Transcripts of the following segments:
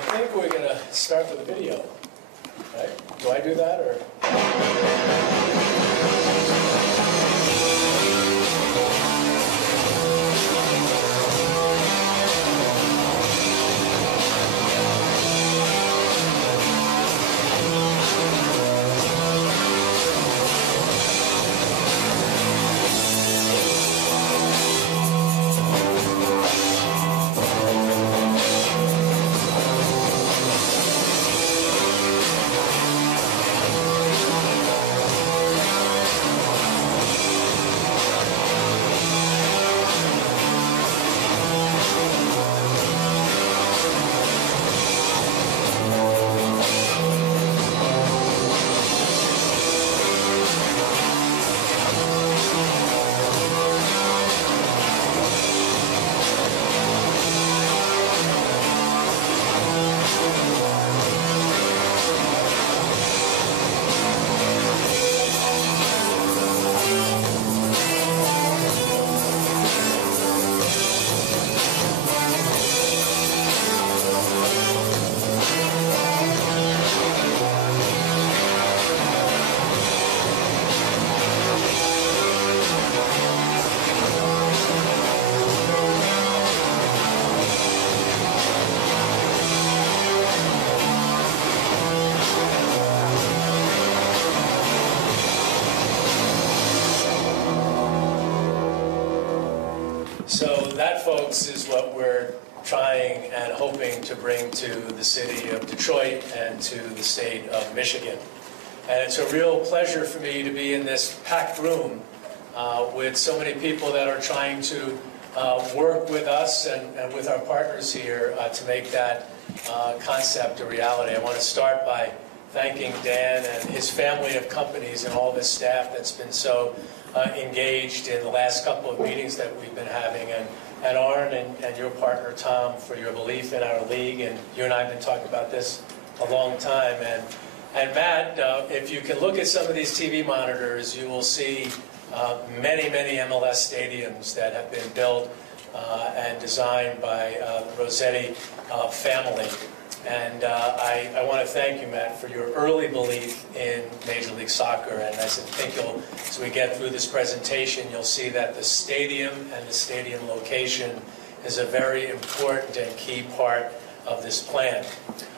think we're going to start with a video, right? Do I do that, or? So that, folks, is what we're trying and hoping to bring to the city of Detroit and to the state of Michigan. And it's a real pleasure for me to be in this packed room with so many people that are trying to work with us and with our partners here to make that concept a reality. I want to start by thanking Dan and his family of companies and all of his staff that's been so engaged in the last couple of meetings that we've been having, and Arn and your partner Tom for your belief in our league, and you and I have been talking about this a long time. And Matt, if you can look at some of these TV monitors, you will see many MLS stadiums that have been built and designed by the Rossetti family. And I want to thank you, Matt, for your early belief in Major League Soccer. And as I think as we get through this presentation, you'll see that the stadium and the stadium location is a very important and key part of this plan.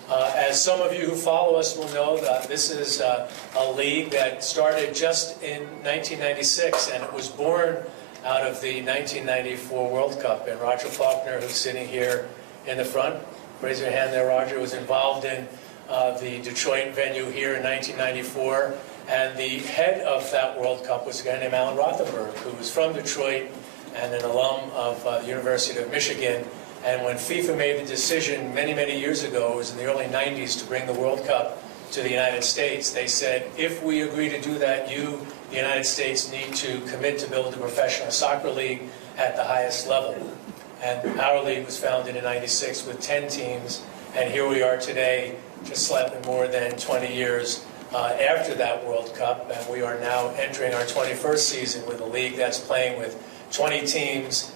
As some of you who follow us will know, that this is a league that started just in 1996, and it was born out of the 1994 World Cup. And Roger Faulkner, who's sitting here in the front, raise your hand there, Roger, was involved in the Detroit venue here in 1994. And the head of that World Cup was a guy named Alan Rothenberg, who was from Detroit and an alum of the University of Michigan. And when FIFA made the decision many years ago, it was in the early 90s, to bring the World Cup to the United States, they said, if we agree to do that, you, the United States, need to commit to build a professional soccer league at the highest level. And our league was founded in '96 with 10 teams, and here we are today, just slightly more than 20 years after that World Cup, and we are now entering our 21st season with a league that's playing with 20 teams.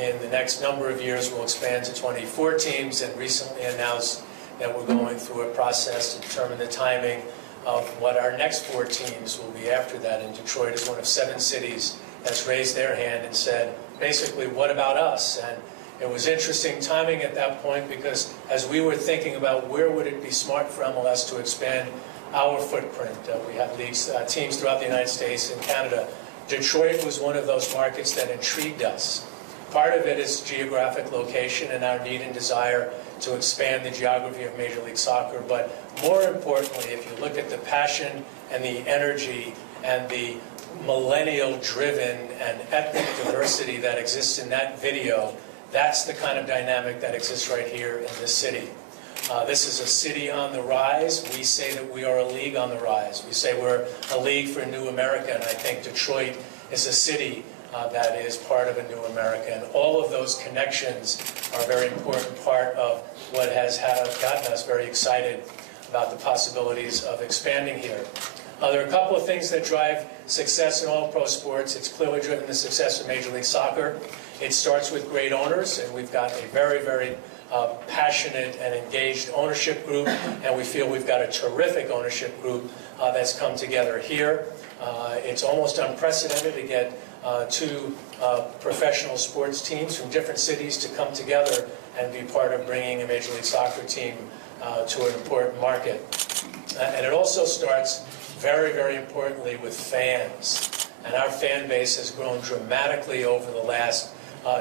In the next number of years, we'll expand to 24 teams, and recently announced that we're going through a process to determine the timing of what our next 4 teams will be after that. And Detroit is one of 7 cities that's raised their hand and said, basically, what about us? And it was interesting timing at that point, because as we were thinking about where would it be smart for MLS to expand our footprint, we have leagues, teams throughout the United States and Canada. Detroit was one of those markets that intrigued us. Part of it is geographic location and our need and desire to expand the geography of Major League Soccer. But more importantly, if you look at the passion and the energy and the millennial-driven and ethnic diversity that exists in that video, that's the kind of dynamic that exists right here in this city. This is a city on the rise. We say that we are a league on the rise. We say we're a league for a new America, and I think Detroit is a city that is part of a new America. And all of those connections are a very important part of what has gotten us very excited about the possibilities of expanding here. There are a couple of things that drive success in all pro sports. It's clearly driven the success of Major League Soccer. It starts with great owners, and we've got a very passionate and engaged ownership group, and we feel we've got a terrific ownership group that's come together here. It's almost unprecedented to get two professional sports teams from different cities to come together and be part of bringing a Major League Soccer team to an important market. And it also starts, very, very importantly, with fans. And our fan base has grown dramatically over the last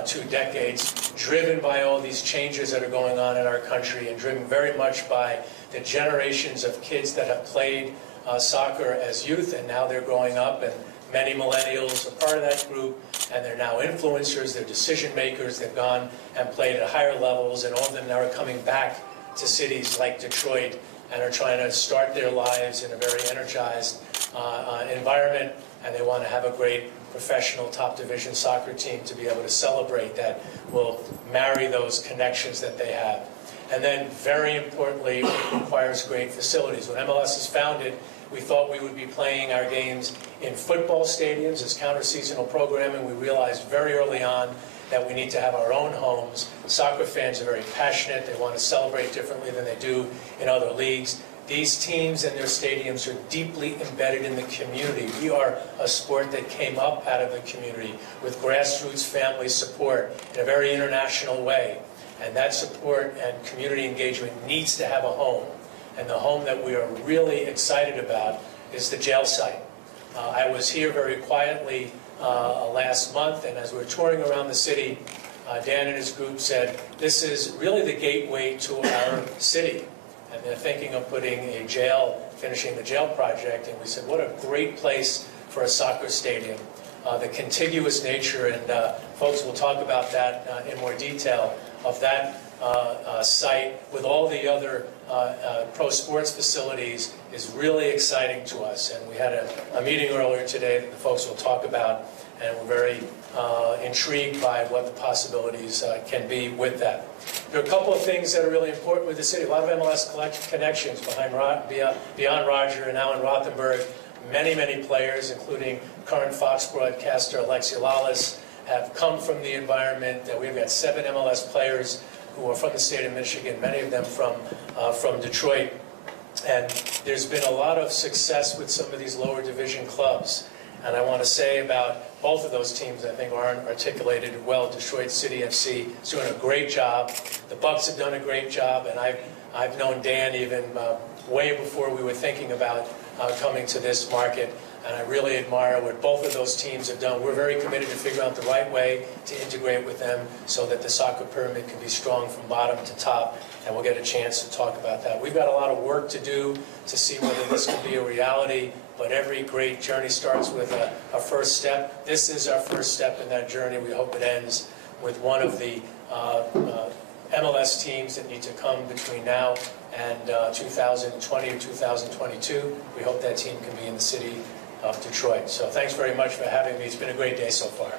2 decades, driven by all these changes that are going on in our country and driven very much by the generations of kids that have played soccer as youth, and now they're growing up, and many millennials are part of that group, and they're now influencers, they're decision makers, they've gone and played at higher levels, and all of them now are coming back to cities like Detroit and are trying to start their lives in a very energized environment, and they want to have a great professional top division soccer team to be able to celebrate that will marry those connections that they have. And then, very importantly, it requires great facilities. When MLS was founded, we thought we would be playing our games in football stadiums as counter-seasonal programming. We realized very early on that we need to have our own homes. Soccer fans are very passionate. They want to celebrate differently than they do in other leagues. These teams and their stadiums are deeply embedded in the community. We are a sport that came up out of the community with grassroots family support in a very international way. And that support and community engagement needs to have a home. And the home that we are really excited about is the jail site. I was here very quietly last month, and as we were touring around the city, Dan and his group said, this is really the gateway to our city. And they're thinking of putting a jail, finishing the jail project, and we said, what a great place for a soccer stadium. The contiguous nature, and folks will talk about that in more detail, of that site with all the other pro sports facilities is really exciting to us. And we had a meeting earlier today that the folks will talk about, and we're very intrigued by what the possibilities can be with that. There are a couple of things that are really important with the city. A lot of MLS connections beyond Roger and now in Rothenburg. Many, many players, including current Fox broadcaster Alexi Lalas, have come from the environment. We've got 7 MLS players who are from the state of Michigan, many of them from Detroit. And there's been a lot of success with some of these lower division clubs. And I want to say about both of those teams, I think aren't articulated well. Detroit City FC is doing a great job. The Bucks have done a great job, and I've known Dan even way before we were thinking about coming to this market. And I really admire what both of those teams have done. We're very committed to figure out the right way to integrate with them so that the soccer pyramid can be strong from bottom to top, and we'll get a chance to talk about that. We've got a lot of work to do to see whether this can be a reality, but every great journey starts with a first step. This is our first step in that journey. We hope it ends with one of the MLS teams that need to come between now and 2020 or 2022. We hope that team can be in the city of Detroit. So thanks very much for having me. It's been a great day so far.